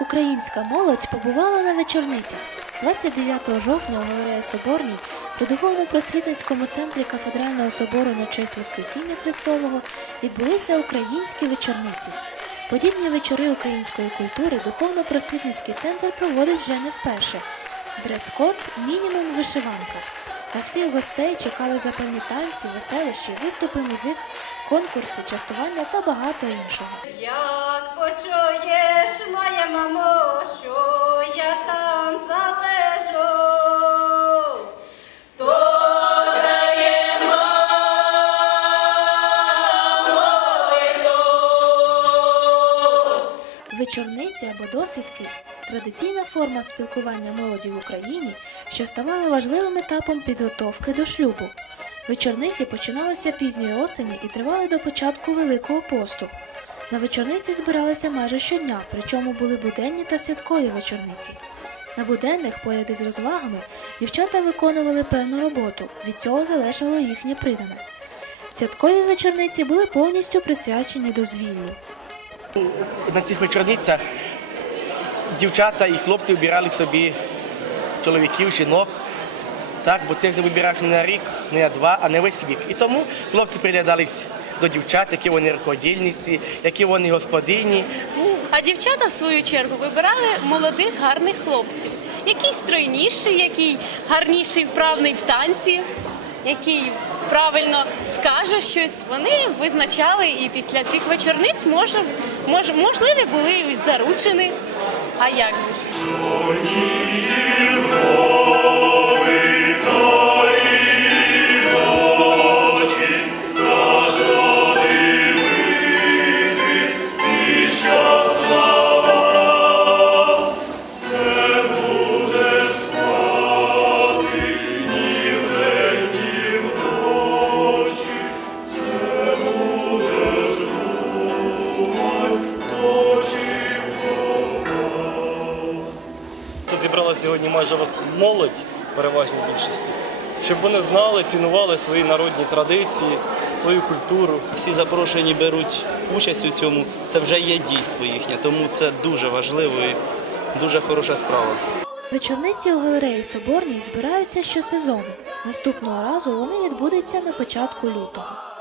Українська молодь побувала на вечорницях. 29 жовтня у галереї Соборній при духовно-просвітницькому центрі кафедрального собору на честь Воскресіння Христового відбулися українські вечорниці. Подібні вечори української культури духовно-просвітницький центр проводить вже не вперше. Дрес-код мінімум вишиванка. На всіх гостей чекали запальні танці, веселощі, виступи музик, конкурси, частування та багато іншого. Як почуєш, моя мамо, що я там залежу, то. Вечорниці або досвідки традиційна форма спілкування молоді в Україні, що ставала важливим етапом підготовки до шлюбу. Вечорниці починалися пізньої осені і тривали до початку Великого посту. На вечорниці збиралися майже щодня, причому були буденні та святкові вечорниці. На буденних, поряд із розвагами, дівчата виконували певну роботу, від цього залежало їхнє придане. Святкові вечорниці були повністю присвячені дозвіллю. на цих вечорницях дівчата і хлопці обирали собі чоловіків, жінок. Так, бо це не вибираєш не на рік, не на два, а не весь вік. І тому хлопці приглядались до дівчат, які вони рукодільниці, які вони господині. Ну, А дівчата, в свою чергу, вибирали молодих гарних хлопців. Який стройніший, який гарніший, вправний в танці, який правильно скаже щось. Вони визначали і після цих вечорниць може, мож, можливі були і заручені. А як зібралася сьогодні майже молодь, переважній більшості, щоб вони знали, цінували свої народні традиції, свою культуру. Всі запрошені беруть участь у цьому. Це вже є дійство їхнє, тому це дуже важливо і дуже хороша справа. Вечорниці у галереї Соборній збираються щосезону. Наступного разу вони відбудуться на початку лютого.